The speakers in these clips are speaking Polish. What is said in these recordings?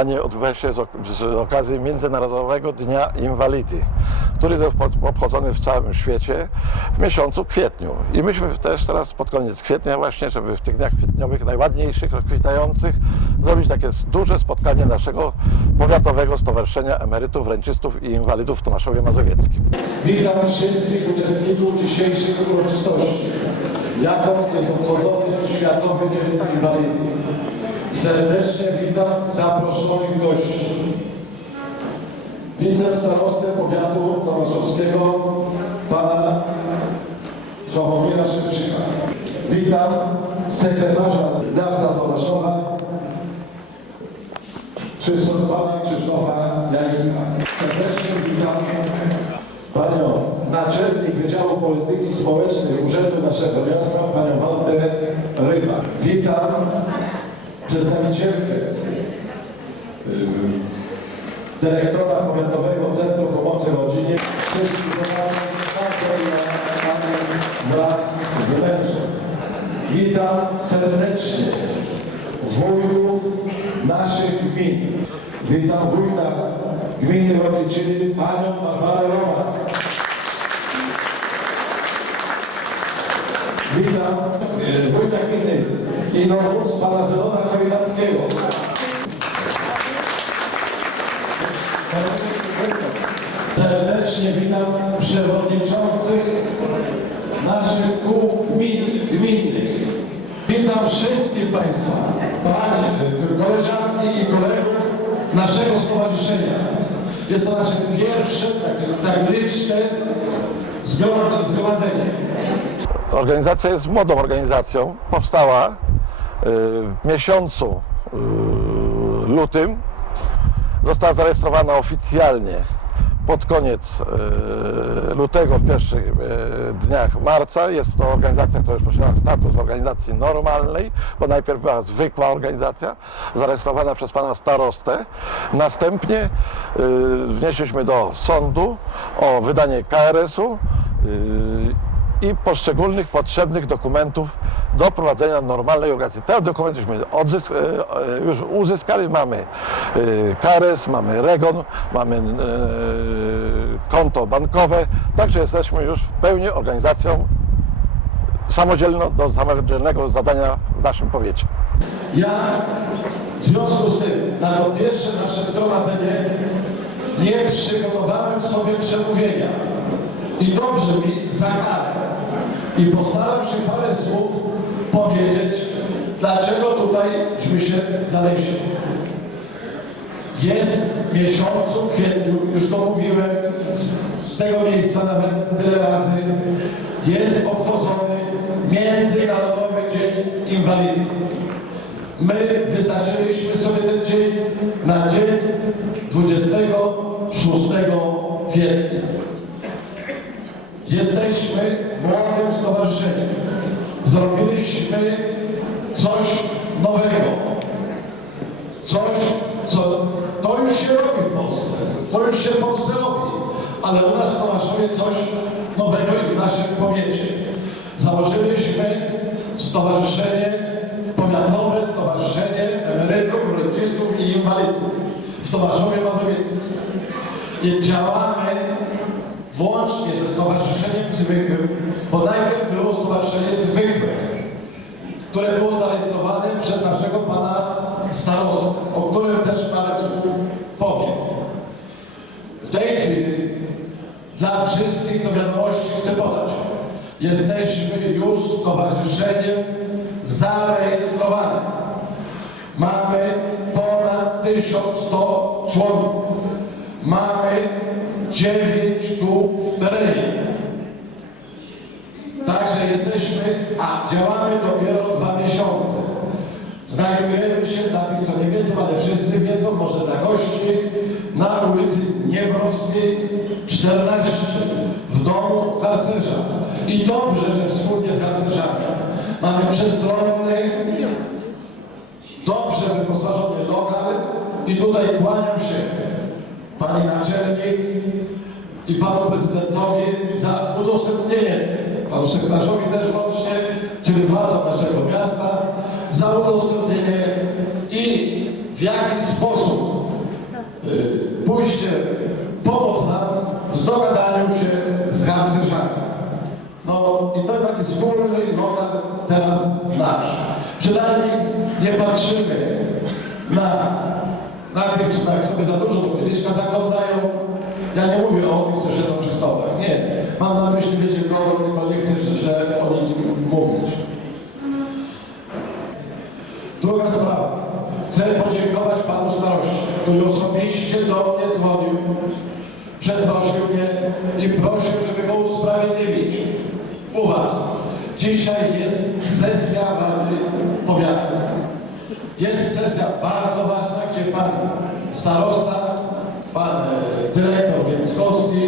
spotkanie odbywa się z, ok- z okazji Międzynarodowego Dnia Inwalidy, który jest ob- obchodzony w całym świecie w miesiącu kwietniu. I myśmy też teraz pod koniec kwietnia właśnie, żeby w tych dniach kwietniowych najładniejszych, rozkwitających, zrobić takie duże spotkanie naszego Powiatowego Stowarzyszenia Emerytów, Rencistów i Inwalidów w Tomaszowie Mazowieckim. Witam wszystkich uczestników dzisiejszych uroczystości. Jaką jest obchodzony Światowy Dzień Inwalidów. Serdecznie witam zaproszonych gości. Wicestarostę Powiatu Tomaszowskiego, pana Sławomira Szewczyka. Witam sekretarza miasta Tomaszowa, Krzysztof, pana Krzysztofa Janika. Serdecznie witam panią naczelnik Wydziału Polityki Społecznej Urzędu naszego miasta, panią Waldę Ryba. Witam przedstawicielkę y, dyrektora Powiatowego Centrum Pomocy Rodzinie, wraz z mężem. Witam serdecznie wójtów naszych gmin. Witam wójta gminy Rodziczyny, panią Barbarę Roman. Gminy Inowódz, pana Zelona Chojnackiego. Serdecznie witam przewodniczących naszych kół gmin, gminnych. Witam wszystkich Państwa, Panie, koleżanki i kolegów naszego stowarzyszenia. Jest to nasze pierwsze, tak, tak liczne zgromad- zgromadzenie. Organizacja jest młodą organizacją. Powstała w miesiącu y, lutym. Została zarejestrowana oficjalnie pod koniec y, lutego, w pierwszych y, dniach marca. Jest to organizacja, która już posiada status organizacji normalnej, bo najpierw była zwykła organizacja, zarejestrowana przez pana starostę. Następnie wnieśliśmy do sądu o wydanie KRS-u i poszczególnych potrzebnych dokumentów do prowadzenia normalnej organizacji. Te dokumentyśmy odzysk- e, e, już uzyskali. Mamy e, KRS, mamy REGON, mamy konto bankowe, także jesteśmy już w pełni organizacją samodzielną do samodzielnego zadania w naszym powiecie. Ja w związku z tym na to pierwsze nasze zgromadzenie nie przygotowałem sobie przemówienia. I dobrze mi za. I postaram się parę słów powiedzieć, dlaczego tutajśmy się znaleźli. Jest w miesiącu kwietniu, już to mówiłem z tego miejsca nawet tyle razy, jest obchodzony Międzynarodowy Dzień Inwalidów. My wyznaczyliśmy sobie ten dzień na dzień 26 kwietnia. Jesteśmy młodym stowarzyszeniem. Zrobiliśmy coś nowego. Coś, co to już się robi w Polsce. To już się w Polsce robi. Ale u nas w Tomaszowie coś nowego i w naszym powiecie. Założyliśmy stowarzyszenie, powiatowe stowarzyszenie emerytów, rencistów i inwalidów w Tomaszowie Mazowieckim. I działamy włącznie ze stowarzyszeniem zwykłym, bo najpierw było stowarzyszenie zwykłe, które było zarejestrowane przez naszego pana starostę, o którym też parę słów powiem. W tej chwili dla wszystkich to wiadomości chcę podać. Jesteśmy już stowarzyszeniem zarejestrowanym. Mamy ponad 1100 członków. Mamy 9 kół w terenie. A działamy dopiero dwa miesiące. Znajdujemy się, dla tych co nie wiedzą, ale wszyscy wiedzą, może dla gości, na ulicy Niebrowskiej 14 w domu harcerza. I dobrze, że wspólnie z harcerzami. Mamy przestronny, dobrze wyposażony lokal i tutaj kłaniam się Pani Naczelnik i Panu Prezydentowi za udostępnienie, Panu Sekretarzowi też łącznie, czyli władzom naszego miasta, za udostępnienie i w jaki sposób y, pójście, pomoc nam z dogadaniem się z harcerzami. No i to taki wspólny wokal teraz nasz. Przynajmniej nie patrzymy na, na tych, co tak sobie za dużo do mieliska zaglądają. Ja nie mówię o tych, co siedzą przy stołach. Nie. Mam na myśli, wiecie, kogo, tylko nie chcę źle o nim mówić. Druga sprawa. Chcę podziękować panu starości, który osobiście do mnie dzwonił, przeprosił mnie i prosił, żeby go usprawiedliwić u was. Dzisiaj jest sesja Rady Powiatu. Jest sesja bardzo ważna, gdzie pan starosta, pan e, dyrektor Więckowski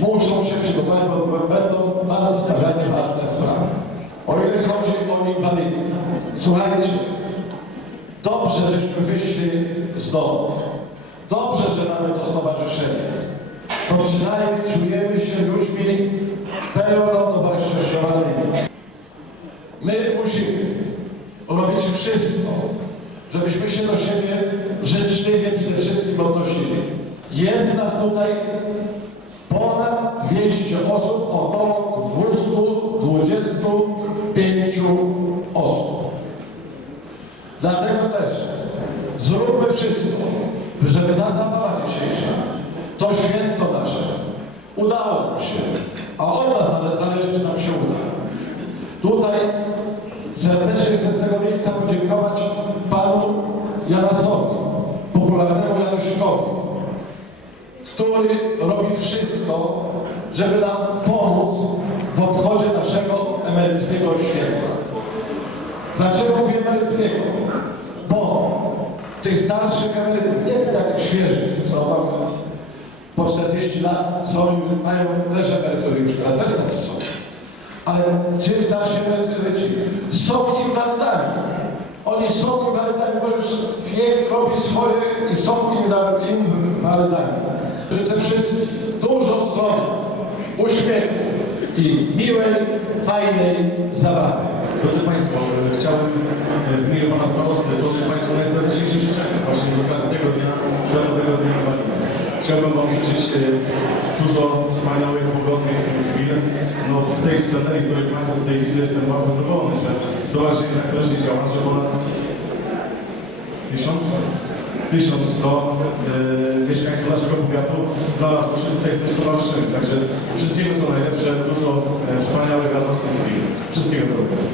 muszą się przygotować, bo będą bardzo stawiane ważne sprawy. O ile chodzi o inwalidów. Słuchajcie, Dobrze, żeśmy wyszli z domu. Dobrze, że mamy to stowarzyszenie. To przynajmniej czujemy się ludźmi pełnowartościowanymi. My musimy robić wszystko, żebyśmy się do siebie życzliwie przede wszystkim odnosili. Jest nas tutaj ponad 200 osób, około 225 osób. Dlatego też zróbmy wszystko, żeby ta zabawa dzisiejsza, to święto nasze, udało nam się, a od nas nawet zależy, czy nam się uda. Tutaj serdecznie chcę z tego miejsca podziękować panu Janasowi, popularnemu Januszkowi, który robi wszystko, żeby nam pomóc w obchodzie naszego emeryckiego święta. Dlaczego mówię emeryckiego? Bo tych starszych emerytów, nie takich świeżych, co tam po 40 lat są, mają też emerytury już, ale też są. Ale ci starsi emeryci są inwalidami. Oni są inwalidami, bo już wiek robi swoje i są inwalidami. Życzę wszyscy dużo zdrowia, uśmiechu i miłej, fajnej zabawy. Drodzy Państwo, chciałbym e, w imieniu Pana Starosty złożyć Państwu najserdeczniejsze życzenia właśnie z okazji tego dnia, Światowego Dnia Inwalidów. Chciałbym Wam życzyć e, dużo wspaniałych, pogodnych chwil. No w tej scenerii, której Państwo tutaj widzę, jestem bardzo zadowolony, że stowarzyszenie tak wreszcie działa, że ponad tysiąc, 1100 e, mieszkańców naszego powiatu znalazło się tutaj w stowarzyszeniu. Także wszystkiego co najlepsze, dużo e, wspaniałych, radosnych chwil. Wszystkiego dobrego.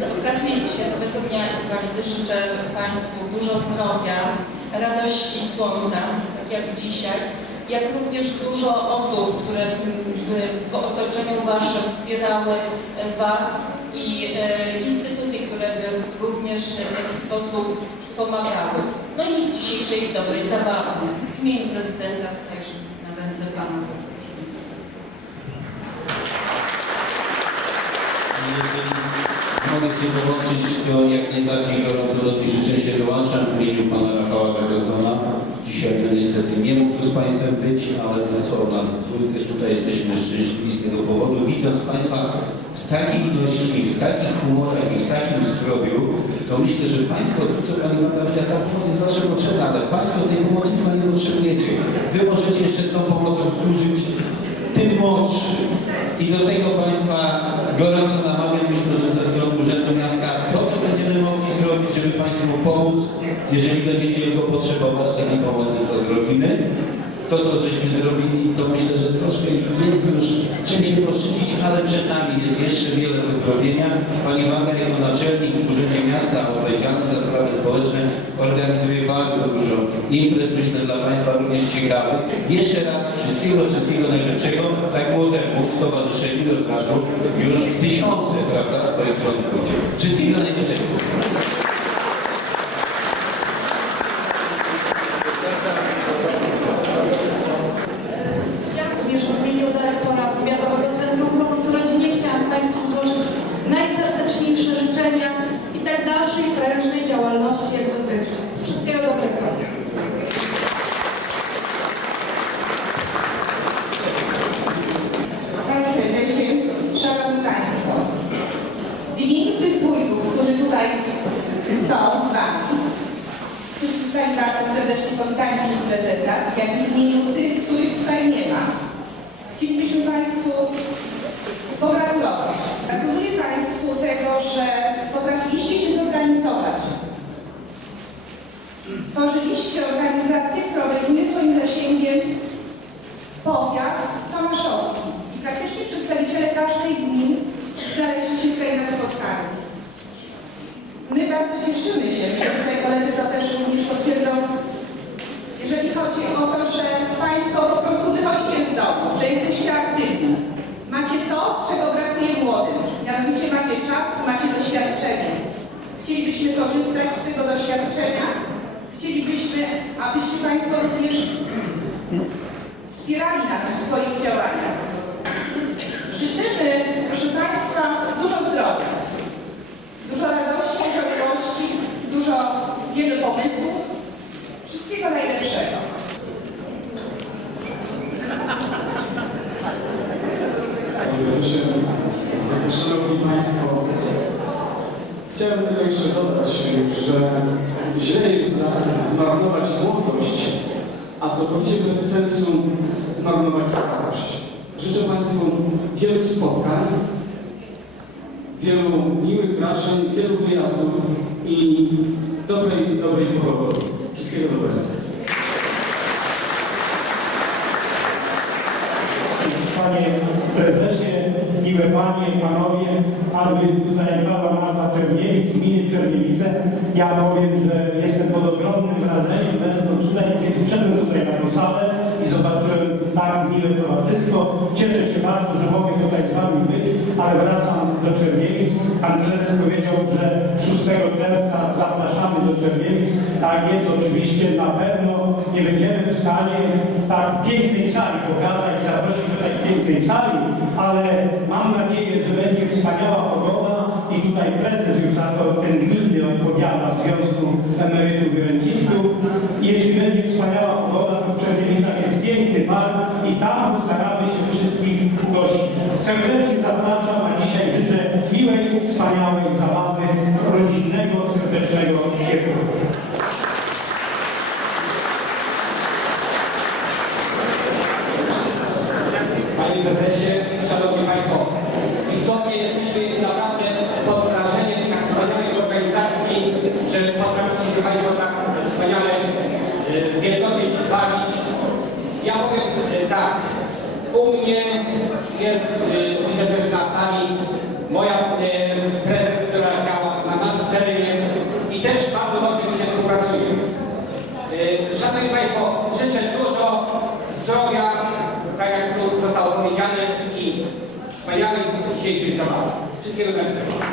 Z okazji Światowego Dnia Inwalidy życzę Państwu dużo zdrowia, radości słońca, tak jak dzisiaj, jak również dużo osób, które w otoczeniu Waszym wspierały Was i e, instytucje, które by również w jakiś sposób wspomagały. No i dzisiejszej dobrej zabawy. W imieniu prezydenta także na ręce Pana. Mogę się dołączyć, to jak najbardziej gorąco do tych życzeń się dołączam w imieniu pana Rafała Dragozona. Dzisiaj no niestety nie mógł z Państwem być, ale wysłał nas dwójkę. Tutaj jesteśmy szczęśliwi z tego powodu. Widząc Państwa w takiej ilości, w takich humorach i w takim zdrowiu, to myślę, że Państwo, co Pani Magda powiedziała, ta pomoc jest zawsze potrzebna, ale Państwo tej pomocy nie potrzebujecie. Wy możecie jeszcze tą pomocą służyć tym młodszym. I do tego Państwa gorąco namawiam, jeżeli będziecie go potrzebować, takiej pomocy to zrobimy. To, co żeśmy zrobili, to myślę, że troszkę jest już czym się poszczycić, ale przed nami jest jeszcze wiele do zrobienia. Pani Wanda jako naczelnik w Urzędzie Miasta odpowiedzialny za sprawy społeczne organizuje bardzo dużo imprez, myślę, dla Państwa również ciekawych. Jeszcze raz wszystkiego, wszystkiego najlepszego, tak młodemu stowarzyszeniu Rozgardu już tysiące, prawda, swoich członków. Wszystkiego najlepszego. w imieniu tych wójtów, którzy tutaj są z Wami, którzy zostali bardzo serdecznie powitani przez prezesa, jak i w imieniu tych, których tutaj nie ma, chcielibyśmy Państwu pogratulować. Gratuluję Państwu tego, że potrafiliście się zorganizować. Stworzyliście organizację, czego brakuje młodym. Mianowicie macie czas i macie doświadczenie. Chcielibyśmy korzystać z tego doświadczenia. Chcielibyśmy, abyście Państwo również wspierali nas w swoich działaniach. Życzymy, proszę Państwa, dużo zdrowia, dużo radości, dużo miłości, dużo wielu pomysłów. Wszystkiego najlepszego. Panie prezesie, zatem szanowni państwo, chciałem tylko jeszcze dodać, że źle jest zmarnować młodość, a całkowicie bez sensu zmarnować starość. Życzę Państwu wielu spotkań, wielu miłych wrażeń, wielu wyjazdów i dobrej, dobrej pogody. Wszystkiego dobrego. Panie Prezesie, miłe Panie, Panowie, aby tutaj była nazwa Czerniewicz, gminy ja powiem, że jestem pod ogromnym wrażeniem, będąc tutaj, kiedy wszedłem tutaj na tę salę i zobaczyłem tak miłe towarzystwo. Cieszę się bardzo, że mogę tutaj z Wami być, ale wracam do Czerniewic. Pan prezes powiedział, że 6 czerwca zapraszamy do Czerniewic. Tak jest, oczywiście na pewno nie będziemy w stanie tak pięknej sali pokazać, zaprosić do tak pięknej sali, ale mam nadzieję, że będzie wspaniała pogoda i tutaj prezes już za to ten gminy odpowiada w Związku Emerytów i Rencistów. Jeśli będzie wspaniała pogoda, to Czerniewicach jest piękny park i tam staramy się wszystkich ugościć. Serdecznie zapraszam, a dzisiaj życzę miłej, wspaniałej zabawy, rodzinnego, serdecznego ciepła. Panie Prezesie, Szanowni Państwo, istotnie jesteśmy naprawdę pod wrażeniem tak wspaniałej organizacji, że potrafiliście Państwo tak wspaniale e, wielkość bawić. Ja powiem e, tak, u mnie jest, widzę też na sali, moja e, prezes, która działa na naszym terenie i też bardzo dobrze mi się współpracuje. E, Szanowni Państwo, życzę dużo zdrowia, tak jak tu zostało powiedziane i wspaniałej dzisiejszej zabawy. Wszystkiego najlepszego.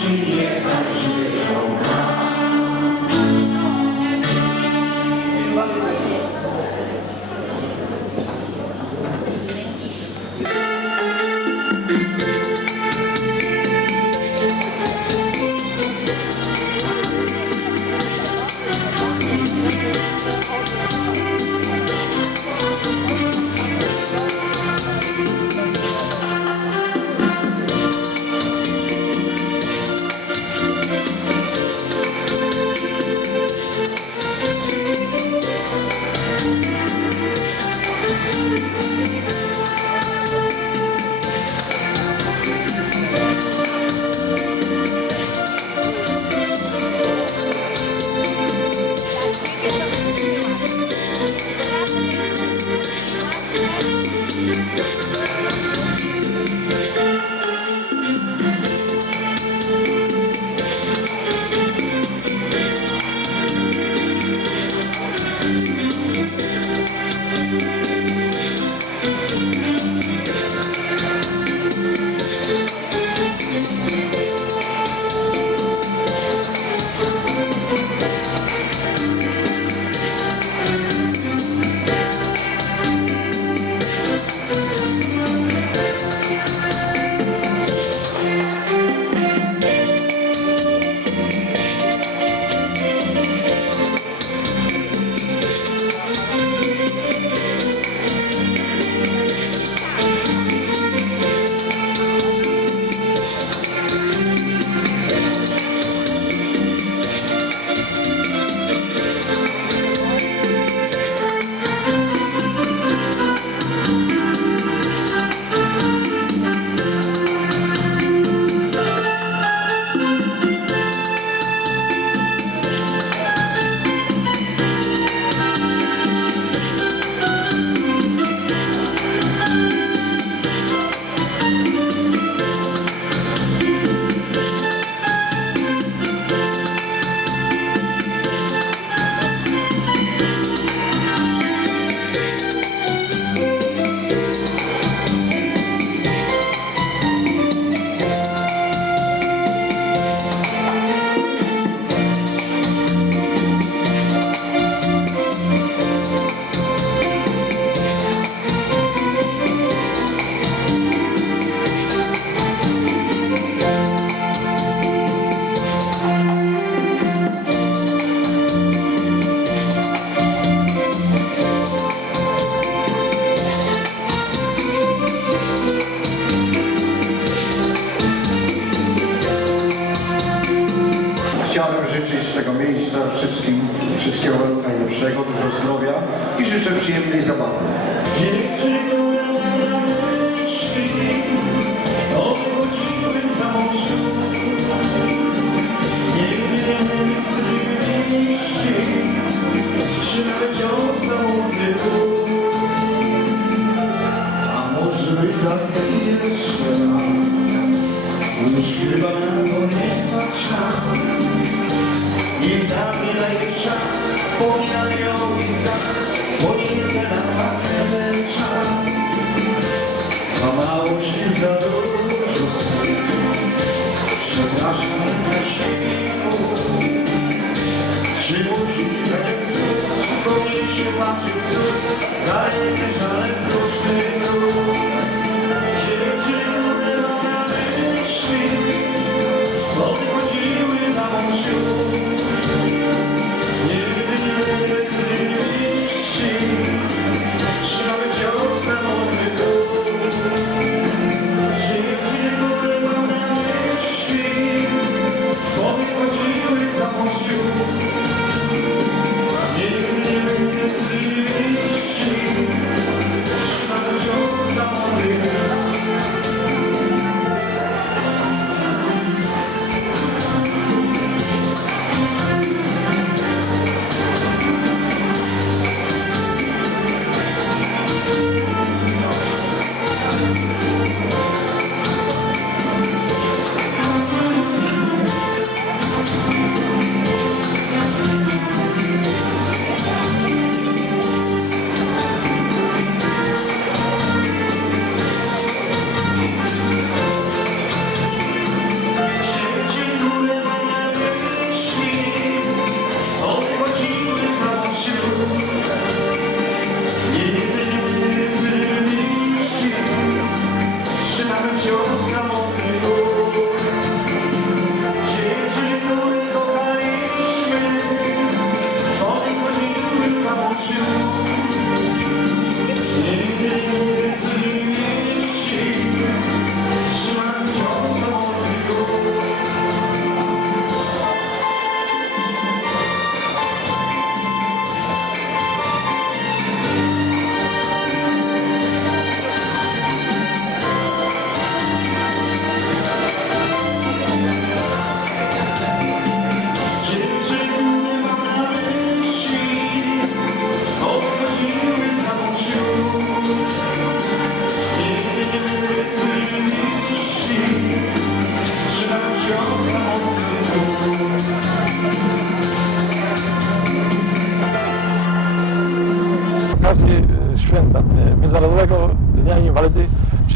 谁也看不。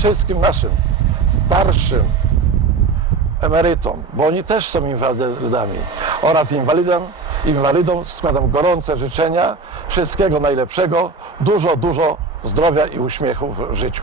wszystkim naszym starszym emerytom, bo oni też są inwalidami, oraz inwalidom, inwalidom składam gorące życzenia wszystkiego najlepszego, dużo, dużo zdrowia i uśmiechu w życiu.